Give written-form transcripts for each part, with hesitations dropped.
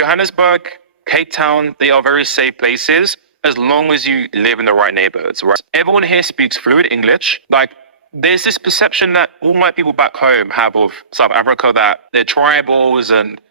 Johannesburg, Cape Town, they are very safe places as long as you live in the right neighborhoods, right? Everyone here speaks fluent English. Like, there's this perception that all my people back home have of South Africa, that they're tribals and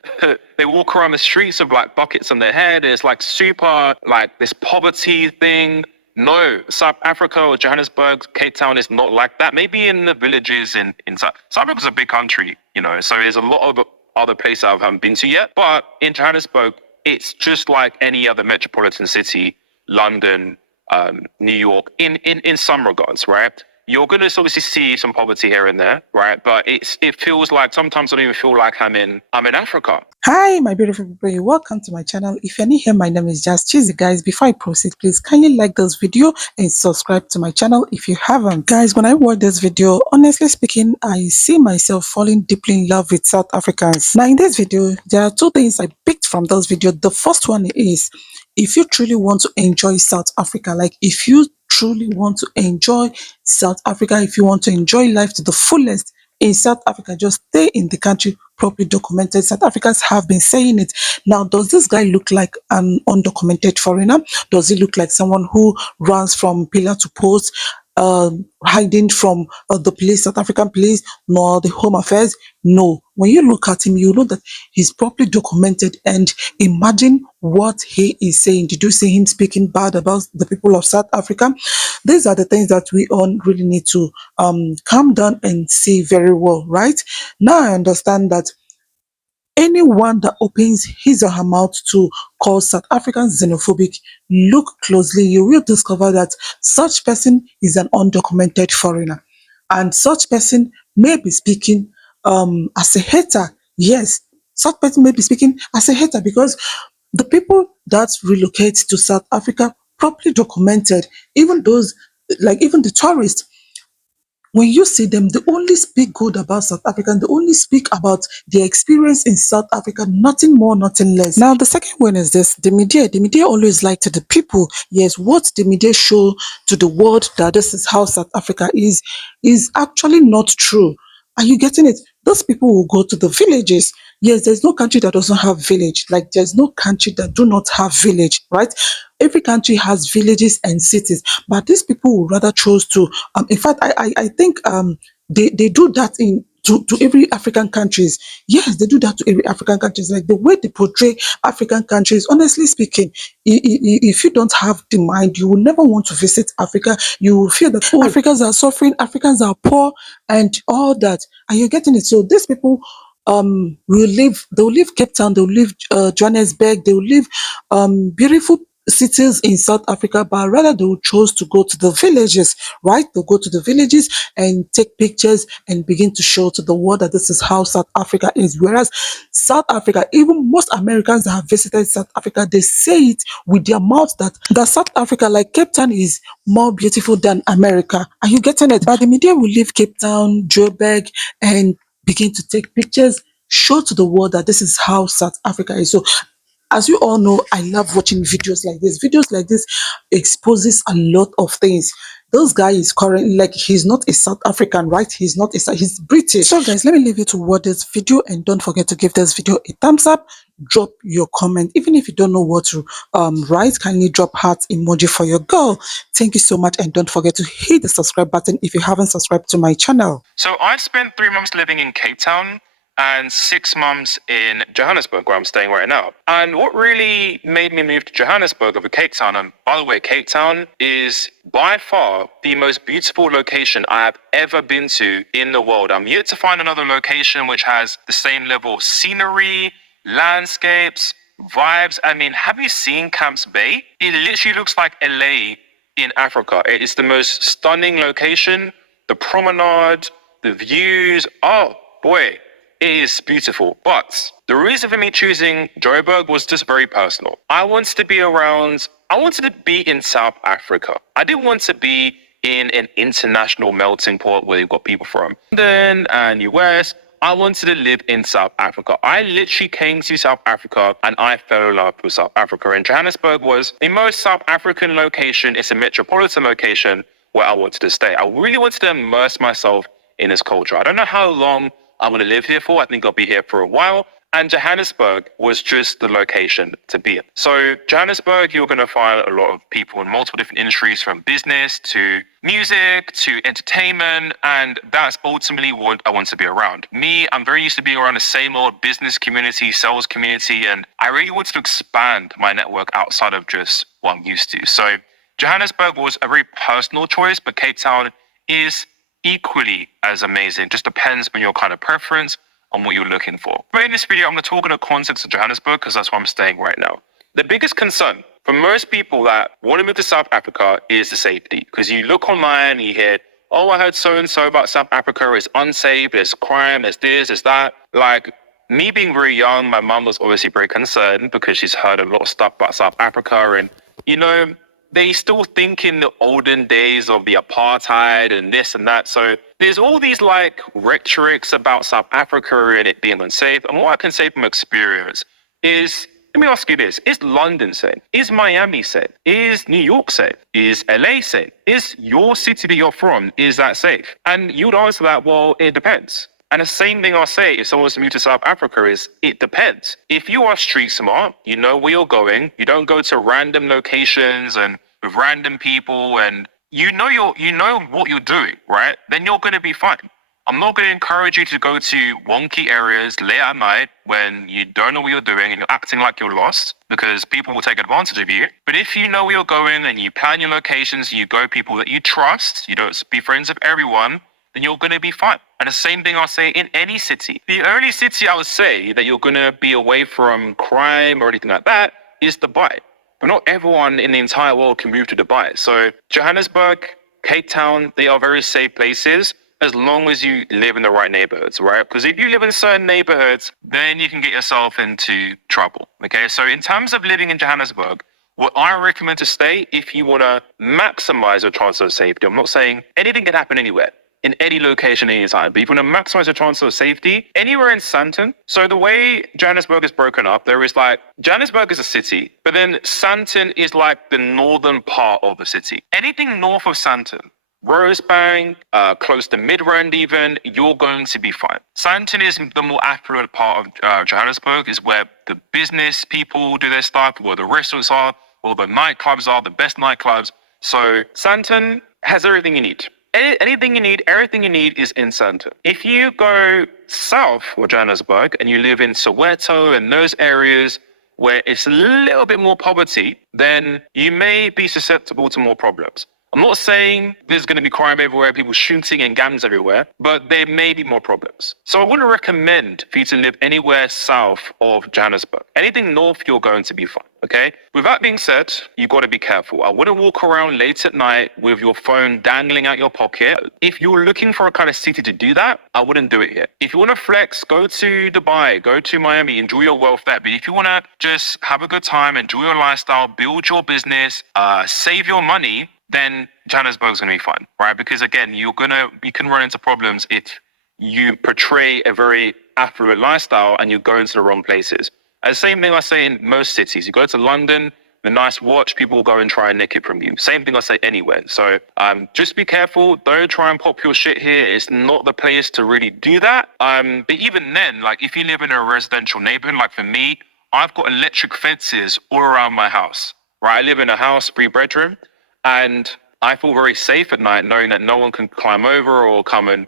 they walk around the streets with like buckets on their head. It's like super like this poverty thing. No, South Africa or Johannesburg, Cape Town is not like that. Maybe in the villages in South Africa's a big country, you know, so there's a lot of other places I haven't been to yet. But in Johannesburg, it's just like any other metropolitan city, London, New York, in some regards, right? You're going to obviously see some poverty here and there, right? But it feels like sometimes I don't even feel like I'm in Africa. Hi, my beautiful people. Welcome to my channel. If you're new here, my name is Just Chizy. Guys, before I proceed, please kindly like this video and subscribe to my channel if you haven't. Guys, when I watch this video, honestly speaking, I see myself falling deeply in love with South Africans. Now, in this video, there are two things I picked from this video. The first one is, if you truly want to enjoy South Africa, like if you truly want to enjoy South Africa, if you want to enjoy life to the fullest in South Africa, just stay in the country, properly documented. South Africans have been saying it. Now, does this guy look like an undocumented foreigner? Does he look like someone who runs from pillar to post, hiding from the police, South African police, nor the Home Affairs? No. When you look at him, you know that he's properly documented. And imagine what he is saying. Did you see him speaking bad about the people of South Africa? These are the things that we all really need to calm down and see very well, right? Now I understand that anyone that opens his or her mouth to call South Africans xenophobic, look closely, you will discover that such person is an undocumented foreigner. And such person may be speaking as a hater. Yes, such person may be speaking as a hater because the people that relocate to South Africa properly documented, even those, like even the tourists, when you see them, they only speak good about South Africa. They only speak about their experience in South Africa, nothing more, nothing less. Now, the second one is this: the media. The media always lie to the people. Yes, what the media show to the world that this is how South Africa is actually not true. Are you getting it? Those people will go to the villages. Yes, there's no country that doesn't have village. Like there's no country that do not have village, right? Every country has villages and cities, but these people would rather choose to. In fact, I think they do that to every African countries. Yes, they do that to every African countries. Like the way they portray African countries. Honestly speaking, if you don't have the mind, you will never want to visit Africa. You will feel that Africans are suffering, Africans are poor, and all that. Are you getting it? So these people they'll leave Cape Town, they'll leave Johannesburg, they'll leave beautiful cities in South Africa, but rather they will choose to go to the villages, right? They'll go to the villages and take pictures and begin to show to the world that this is how South Africa is. Whereas South Africa, even most Americans that have visited South Africa, they say it with their mouths that South Africa, like Cape Town, is more beautiful than America. Are you getting it? But the media will leave Cape Town, Joburg, and begin to take pictures, show to the world that this is how South Africa is. So as you all know, I love watching videos like this. Videos like this exposes a lot of things. This guy is currently, like, he's not a South African, right? He's not he's British. So guys, let me leave you to watch this video, and don't forget to give this video a thumbs up. Drop your comment. Even if you don't know what to write, kindly drop heart emoji for your girl. Thank you so much, and don't forget to hit the subscribe button if you haven't subscribed to my channel. So I spent 3 months living in Cape Town and 6 months in Johannesburg, where I'm staying right now. And what really made me move to Johannesburg over Cape Town, and by the way, Cape Town is by far the most beautiful location I have ever been to in the world. I'm yet to find another location which has the same level of scenery, landscapes, vibes. I mean, have you seen Camps Bay? It literally looks like LA in Africa. It is the most stunning location. The promenade, the views, oh boy. It is beautiful, but the reason for me choosing Joburg was just very personal. I wanted to be in South Africa. I didn't want to be in an international melting pot where you've got people from London and US. I wanted to live in South Africa. I literally came to South Africa and I fell in love with South Africa. And Johannesburg was the most South African location. It's a metropolitan location where I wanted to stay. I really wanted to immerse myself in this culture. I don't know how long I'm going to live here for. I think I'll be here for a while. And Johannesburg was just the location to be in. So Johannesburg, you're going to find a lot of people in multiple different industries, from business to music to entertainment. And that's ultimately what I want to be around. Me, I'm very used to being around the same old business community, sales community, and I really wanted to expand my network outside of just what I'm used to. So Johannesburg was a very personal choice, but Cape Town is equally as amazing. Just depends on your kind of preference, on what you're looking for. But in this video, I'm going to talk in the context of Johannesburg because that's where I'm staying right now. The biggest concern for most people that want to move to South Africa is the safety. Because you look online and you hear, oh, I heard so-and-so about South Africa, it's unsafe, there's crime, there's this, there's that. Like, me being very young, my mum was obviously very concerned because she's heard a lot of stuff about South Africa. And, you know, they still think in the olden days of the apartheid and this and that. So there's all these like rhetorics about South Africa and it being unsafe. And what I can say from experience is, let me ask you this. Is London safe? Is Miami safe? Is New York safe? Is LA safe? Is your city that you're from, is that safe? And you'd answer that, well, it depends. And the same thing I'll say if someone wants to move to South Africa is, it depends. If you are street smart, you know where you're going, you don't go to random locations and with random people, and you know what you're doing, right? Then you're going to be fine. I'm not going to encourage you to go to wonky areas late at night when you don't know what you're doing and you're acting like you're lost, because people will take advantage of you. But if you know where you're going and you plan your locations, you go people that you trust, you don't be friends with everyone, then you're going to be fine. And the same thing I'll say in any city. The only city I would say that you're going to be away from crime or anything like that is Dubai. But not everyone in the entire world can move to Dubai. So Johannesburg, Cape Town, they are very safe places as long as you live in the right neighborhoods, right? Because if you live in certain neighborhoods, then you can get yourself into trouble, okay? So in terms of living in Johannesburg, what I recommend to stay if you want to maximize your chance of safety. I'm not saying anything can happen anywhere, in any location, anytime. But if you want to maximize your chance of safety, anywhere in Sandton. So the way Johannesburg is broken up, there is like, Johannesburg is a city, but then Sandton is like the northern part of the city. Anything north of Sandton, Rosebank, close to Midrand even, you're going to be fine. Sandton is the more affluent part of Johannesburg, is where the business people do their stuff, where the restaurants are, where the nightclubs are, the best nightclubs. So Sandton has everything you need. Anything you need, everything you need is in Sandton. If you go south of Johannesburg and you live in Soweto and those areas where it's a little bit more poverty, then you may be susceptible to more problems. I'm not saying there's going to be crime everywhere, people shooting and gangs everywhere, but there may be more problems. So I wouldn't recommend for you to live anywhere south of Johannesburg. Anything north, you're going to be fine, okay? With that being said, you've got to be careful. I wouldn't walk around late at night with your phone dangling out your pocket. If you're looking for a kind of city to do that, I wouldn't do it here. If you want to flex, go to Dubai, go to Miami, enjoy your wealth there. But if you want to just have a good time, enjoy your lifestyle, build your business, save your money, then Johannesburg's going to be fine, right? Because again, you can run into problems if you portray a very affluent lifestyle and you go into the wrong places. And the same thing I say in most cities. You go to London, the nice watch, people will go and try and nick it from you. Same thing I say anywhere. So just be careful. Don't try and pop your shit here. It's not the place to really do that. But even then, like if you live in a residential neighborhood, like for me, I've got electric fences all around my house, right? I live in a house, 3-bedroom. And I feel very safe at night knowing that no one can climb over or come and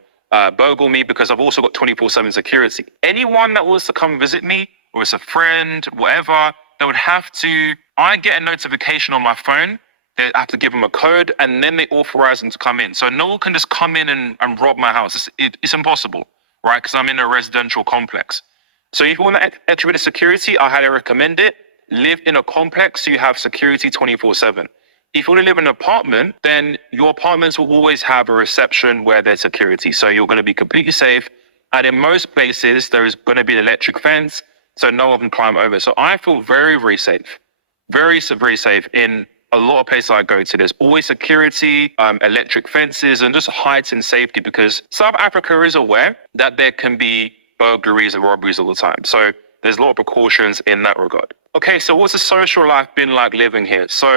burgle me, because I've also got 24/7 security. Anyone that wants to come visit me, or it's a friend, whatever, they would have to, I get a notification on my phone, they have to give them a code, and then they authorize them to come in. So no one can just come in and rob my house. It's impossible, right? Because I'm in a residential complex. So if you want that extra bit of security, I highly recommend it. Live in a complex so you have security 24/7. If you want to live in an apartment, then your apartments will always have a reception where there's security. So you're going to be completely safe. And in most places, there is going to be an electric fence, so no one can climb over. So I feel very, very safe. Very, very safe in a lot of places I go to. There's always security, electric fences, and just heightened safety, because South Africa is aware that there can be burglaries and robberies all the time. So there's a lot of precautions in that regard. Okay, so what's the social life been like living here? So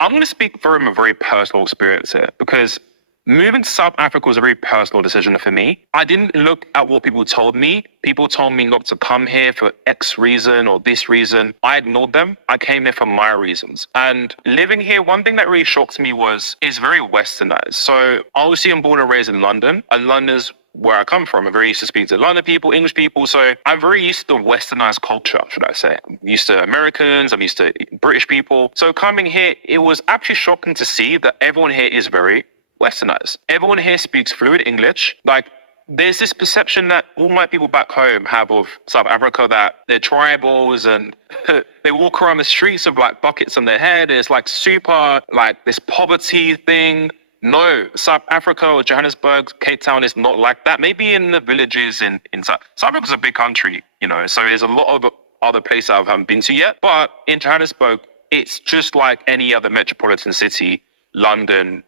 I'm going to speak from a very personal experience here, because moving to South Africa was a very personal decision for me. I didn't look at what people told me. People told me not to come here for X reason or this reason. I ignored them. I came here for my reasons. And living here, one thing that really shocked me was it's very westernized. So obviously I'm born and raised in London, and London's where I come from. I'm very used to speaking to London people, English people. So I'm very used to westernized culture, should I say. I'm used to Americans, I'm used to British people. So coming here, it was actually shocking to see that everyone here is very westernized. Everyone here speaks fluent English. Like, there's this perception that all my people back home have of South Africa, that they're tribals and they walk around the streets with like buckets on their head. It's like super like this poverty thing. No, South Africa or Johannesburg, Cape Town is not like that. Maybe in the villages in South Africa's a big country, you know, so there's a lot of other places I haven't been to yet. But in Johannesburg, it's just like any other metropolitan city, London,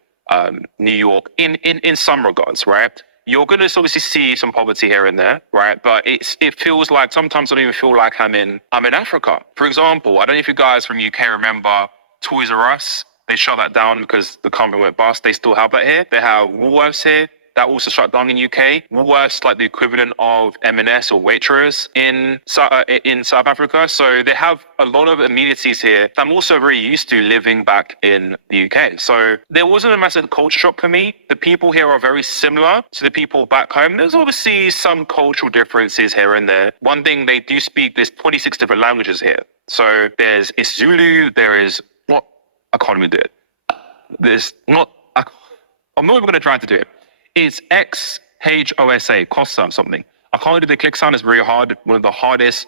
New York, in some regards, right? You're going to obviously see some poverty here and there, right? But it feels like sometimes I don't even feel like I'm in Africa. For example, I don't know if you guys from UK remember Toys R Us. They shut that down because the company went bust. They still have that here. They have Woolworths here. That also shut down in UK. Woolworths like the equivalent of M&S or Waitrose in South Africa. So they have a lot of amenities here that I'm also very used to living back in the UK. So there wasn't a massive culture shock for me. The people here are very similar to the people back home. There's obviously some cultural differences here and there. One thing they do speak, there's 26 different languages here. So there's Zulu, there is I can't even do it. I'm not even going to try to do it. It's XHOSA, Kosa something. I can't do the click sound. It's very hard. One of the hardest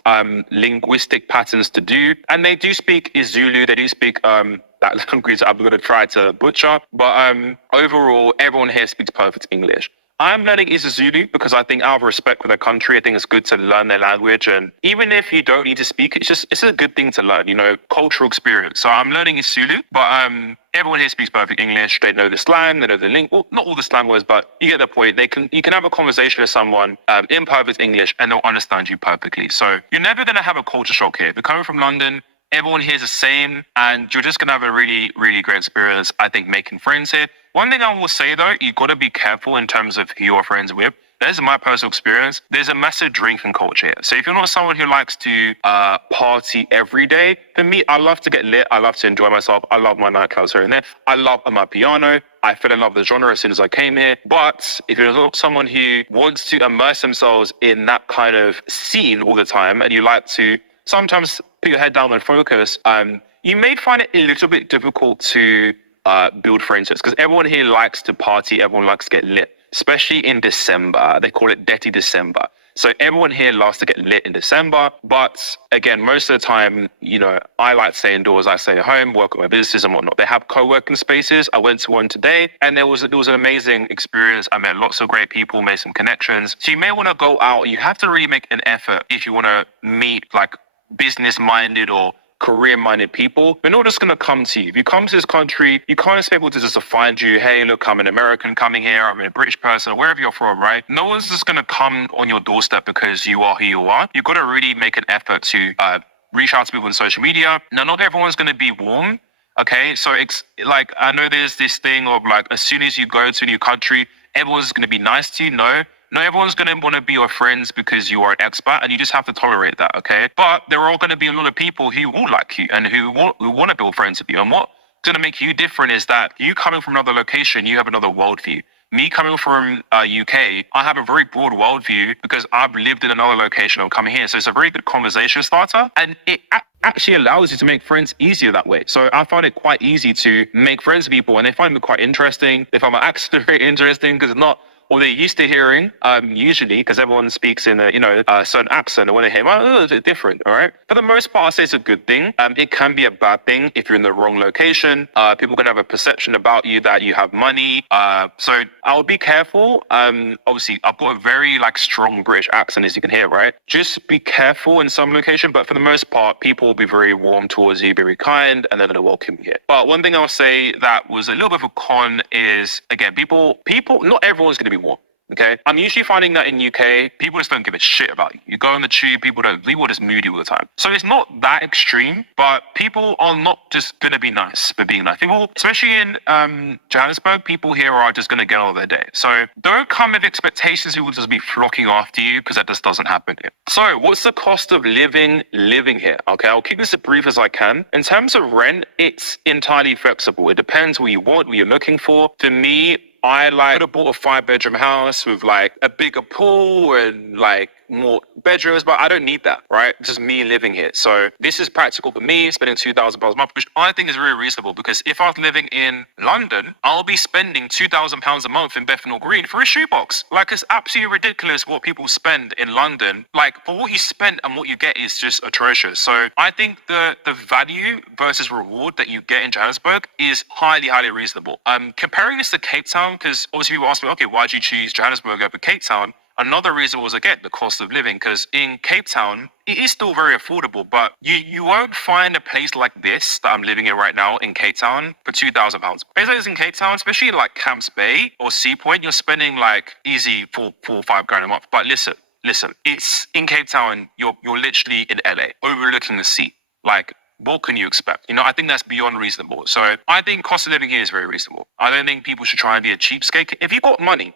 linguistic patterns to do. And they do speak Zulu. They do speak that language I'm going to try to butcher. But overall, everyone here speaks perfect English. I'm learning Zulu because I think out of respect for the country, I think it's good to learn their language. And even if you don't need to speak, it's a good thing to learn, you know, cultural experience. So I'm learning Zulu, but everyone here speaks perfect English. They know the slang, they know the link. Well, not all the slang words, but you get the point. You can have a conversation with someone in perfect English and they'll understand you perfectly. So you're never going to have a culture shock here. If you're coming from London, everyone here is the same, and you're just going to have a really, really great experience, I think, making friends here. One thing I will say, though, you got to be careful in terms of who you're friends with. This is my personal experience. There's a massive drinking culture here. So if you're not someone who likes to party every day, for me, I love to get lit. I love to enjoy myself. I love my nightclubs here and there. I love my piano. I fell in love with the genre as soon as I came here. But if you're not someone who wants to immerse themselves in that kind of scene all the time, and you like to sometimes put your head down and focus, you may find it a little bit difficult to build friendships, because everyone here likes to party, everyone likes to get lit, especially in December. They call it Dirty December. So everyone here loves to get lit in December. But again, most of the time, you know, I like to stay indoors. I stay at home, work on my businesses and whatnot. They have co-working spaces. I went to one today, and there was an amazing experience. I met lots of great people, made some connections. So you may want to go out. You have to really make an effort if you want to meet like business-minded or career-minded people. They're not just going to come to you. If you come to this country, you can't expect people to just find you. Hey, look, I'm an American coming here. I'm a British person, wherever you're from, right? No one's just going to come on your doorstep because you are who you are. You've got to really make an effort to reach out to people on social media. Now, not everyone's going to be warm. Okay, so it's like, I know there's this thing of like, as soon as you go to a new country, everyone's going to be nice to you. No, everyone's going to want to be your friends because you are an expat, and you just have to tolerate that, okay? But there are going to be a lot of people who will like you and who want to build friends with you. And what's going to make you different is that you coming from another location, you have another worldview. Me coming from UK, I have a very broad worldview because I've lived in another location. I'm coming here. So it's a very good conversation starter, and it actually allows you to make friends easier that way. So I find it quite easy to make friends with people, and they find me quite interesting. They find my accent very interesting because it's not what they're used to hearing, usually, because everyone speaks in a certain accent, and when they hear, oh, it's different, all right? For the most part, I say it's a good thing. It can be a bad thing if you're in the wrong location. People can have a perception about you that you have money. So I would be careful. Obviously, I've got a very strong British accent, as you can hear, right? Just be careful in some location, but for the most part, people will be very warm towards you, very kind, and they're going to welcome you here. But one thing I'll say that was a little bit of a con is, again, people, not everyone's going to be warm. Okay, I'm usually finding that in UK, people just don't give a shit about you. You go on the tube, people just moody all the time. So it's not that extreme, but people are not just gonna be nice for being nice. People, especially in Johannesburg, people here are just gonna get on with their day. So don't come with expectations who will just be flocking after you, because that just doesn't happen here. So what's the cost of living here? Okay, I'll keep this as brief as I can. In terms of rent, it's entirely flexible. It depends what you want, what you're looking for. For me, I could have bought a 5-bedroom house with like a bigger pool and like more bedrooms, but I don't need that, right? It's just me living here. So this is practical for me, spending £2,000 a month, which I think is really reasonable, because if I was living in London, I'll be spending £2,000 a month in Bethnal Green for a shoebox. Like, it's absolutely ridiculous what people spend in London. Like, for what you spend and what you get is just atrocious. So I think the value versus reward that you get in Johannesburg is highly, highly reasonable. Comparing this to Cape Town, because obviously people ask me, okay, why'd you choose Johannesburg over Cape Town? Another reason was, again, the cost of living, because in Cape Town, it is still very affordable, but you won't find a place like this that I'm living in right now in Cape Town for £2,000. Places like this in Cape Town, especially like Camps Bay or Sea Point, you're spending like easy four or 5 grand a month. But listen, it's in Cape Town, you're literally in LA, overlooking the sea. Like, what can you expect? You know, I think that's beyond reasonable. So I think cost of living here is very reasonable. I don't think people should try and be a cheapskate. If you've got the money,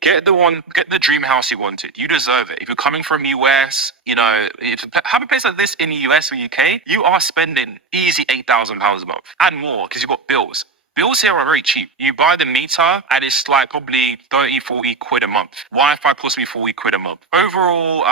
get the dream house you wanted. You deserve it. If you're coming from US, you know, if have a place like this in the US or UK, you are spending easy £8,000 a month and more, because you've got bills. Bills here are very cheap. You buy the meter and it's like probably 30, 40 quid a month. Wi-Fi costs me 40 quid a month. Overall,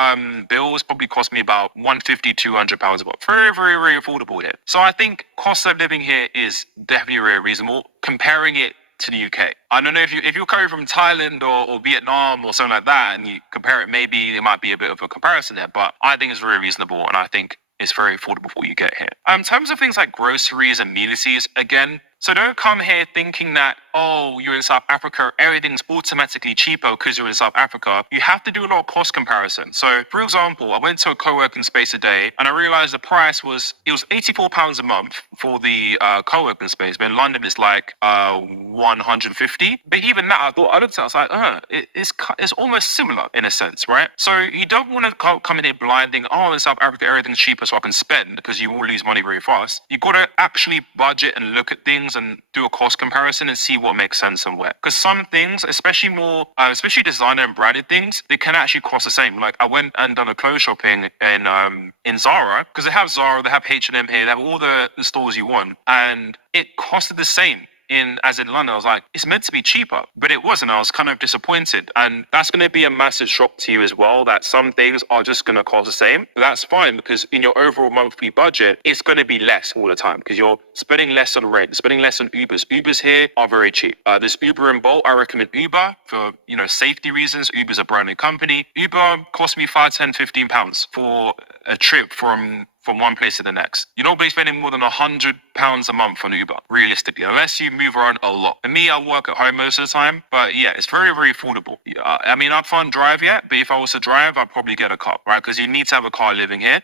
bills probably cost me about £150, £200 a month. Very, very, very affordable here. So I think cost of living here is definitely very reasonable, comparing it to the UK. I don't know if you're coming from Thailand or Vietnam or something like that, and you compare it, maybe there might be a bit of a comparison there, but I think it's very reasonable, and I think it's very affordable for what you get here. In terms of things like groceries and amenities, again, so don't come here thinking that, oh, you're in South Africa, everything's automatically cheaper because you're in South Africa. You have to do a lot of cost comparison. So, for example, I went to a co-working space today and I realized the price was £84 a month for the co-working space, but in London it's like 150. But even that, I looked at it, I was like, it's almost similar in a sense, right? So you don't want to come in here blind thinking, oh, in South Africa everything's cheaper so I can spend, because you will lose money very fast. You got to actually budget and look at things and do a cost comparison and see what makes sense and where. Because some things, especially designer and branded things, they can actually cost the same. Like, I went and done a clothes shopping in Zara, because they have Zara, they have H&M here, they have all the stores you want, and it costed the same as in London. I was like, it's meant to be cheaper, but it wasn't. I was kind of disappointed, and that's going to be a massive shock to you as well, that some things are just going to cost the same. But that's fine, because in your overall monthly budget, it's going to be less all the time, because you're spending less on rent, spending less on Ubers. Ubers here are very cheap. There's Uber and Bolt. I recommend Uber for, safety reasons. Uber's a brand new company. Uber cost me £5, £10, £15 for a trip from one place to the next. You're not going to be spending more than £100 a month on Uber, realistically, unless you move around a lot. For me, I work at home most of the time, but yeah, it's very, very affordable. I mean, I can't drive yet, but if I was to drive, I'd probably get a car, right? Because you need to have a car living here,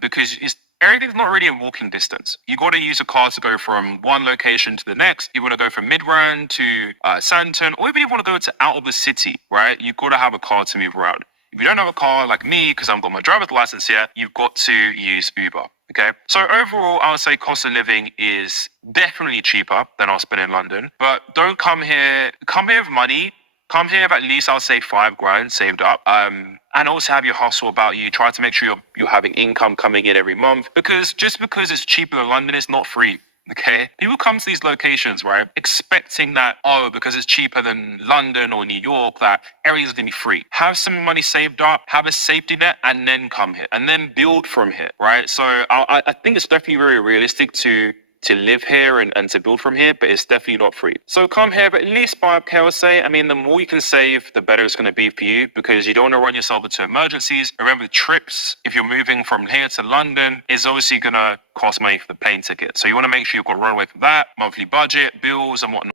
because everything's not really in walking distance. You got to use a car to go from one location to the next. You want to go from Midrand to Sandton, or even if you want to go out of the city, right? You got to have a car to move around. If you don't have a car like me, because I've got my driver's license here, you've got to use Uber. Okay. So overall, I would say cost of living is definitely cheaper than I'll spend in London. But don't come here with money. Come here with at least, I'll say, 5 grand saved up. And also have your hustle about you. Try to make sure you're having income coming in every month. Because just because it's cheaper than London, it's not free. Okay, people come to these locations, right, expecting that, oh, because it's cheaper than London or New York, that everything's gonna be free. Have some money saved up, have a safety net, and then come here, and then build from here, right? So I think it's definitely very realistic to live here and to build from here, but it's definitely not free. So come here, but at least 5K, I would say. I mean, the more you can save, the better it's going to be for you, because you don't want to run yourself into emergencies. Remember, the trips, if you're moving from here to London, is obviously going to cost money for the plane ticket. So you want to make sure you've got a runway for that, monthly budget, bills and whatnot.